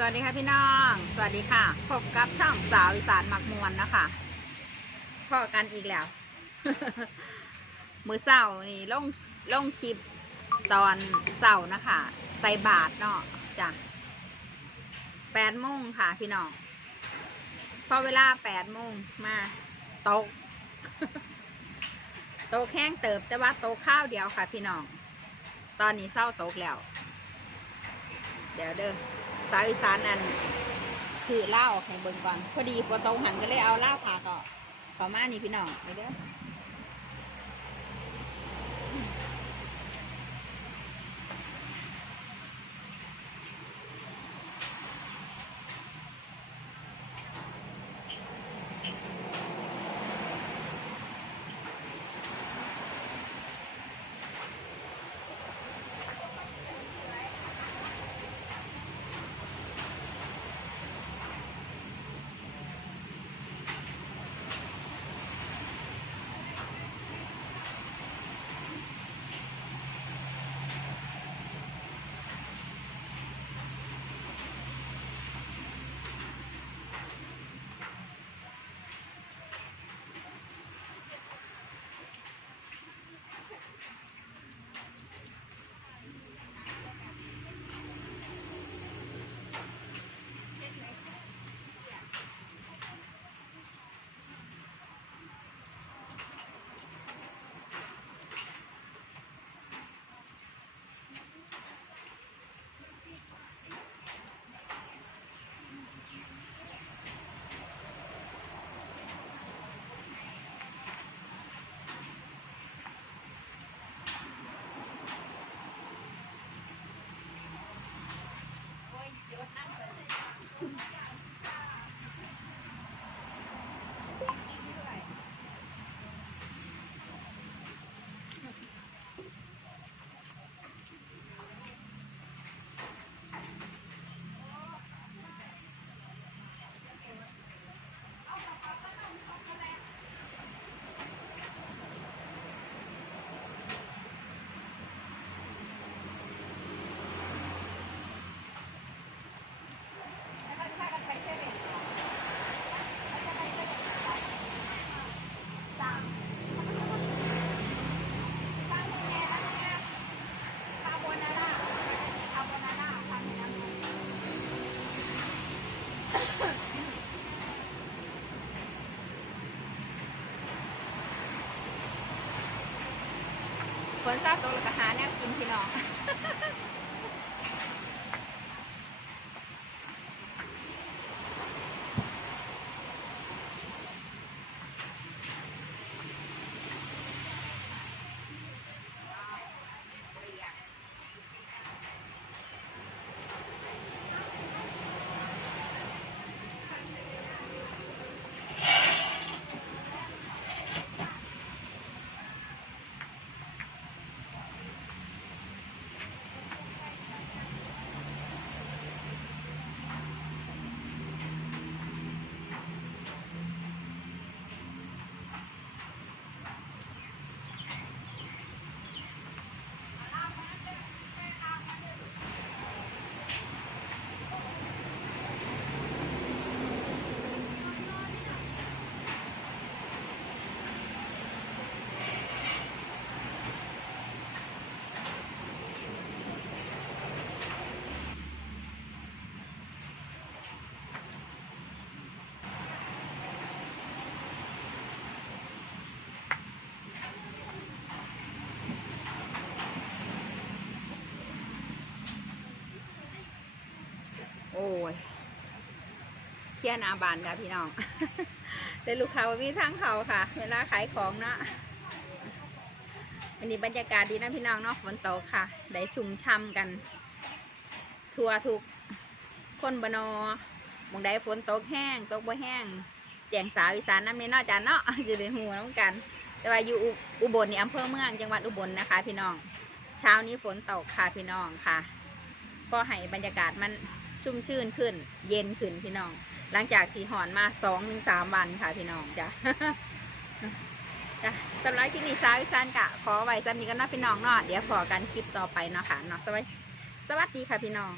สวัสดีค่ะพี่น้อง สวัสดีค่ะ พบกับช่องสาวอีสานมักมวนนะคะพอกันอีกแล้ว มือเศร้านี่ลงลงคลิปตอนเศร้านะคะ ใส่บาทเนาะจ้ะแปดโมงค่ะพี่น้อง พอเวลาแปดโมงมาตก โตกแห้งเติบแต่ว่าโตกข้าวเดียวค่ะพี่น้อง ตอนนี้เศร้าโตกแล้ว เดี๋ยวเด้อ สาวอีสานนั่นคือเล่าออกให้เบิ่งก่อน พอดีพอโตหันก็เลยเอาเล่าผ่าก็ขอมานี่พี่น้องไปเด้อ นซาตกแล้วก็หาแนวกินพี่น้อง ลียร์หนาบานค่ะพี่น้องแต่ลูกค้าว่ามีทางเขาค่ะ เวลาขายของเนาะวันนี้บรรยากาศดีนะพี่น้องเนาะฝนตกค่ะ ได้ชุ่มช่ำกัน ทั่วทุกคนบนอหมองได้ฝนตกแห้ง ตกบ่แห้ง แจงสาวอีสานน้ำเนนาะจานเนาะจะได้หูน้ำกัน แต่ว่าอยู่อุอุบลนี่อำเภอเมืองจังหวัดอุบลนะคะ พี่น้อง เช้านี้ฝนตกค่ะพี่น้องค่ะ ก็ให้บรรยากาศมันชุ่มชื่นขึ้น เย็นขึ้นพี่น้อง หลังจากที่หอนมาสองถึงสามวันค่ะพี่น้องจ้ะจ้ะสำหรับคลิปนี้สาวอีสานกะขอไว้จำนี้กันนาะพี่น้องเนาะเดี๋ยวพอกันคลิปต่อไปเนาะค่ะเนาะสวัสดีสวัสดีค่ะพี่น้อง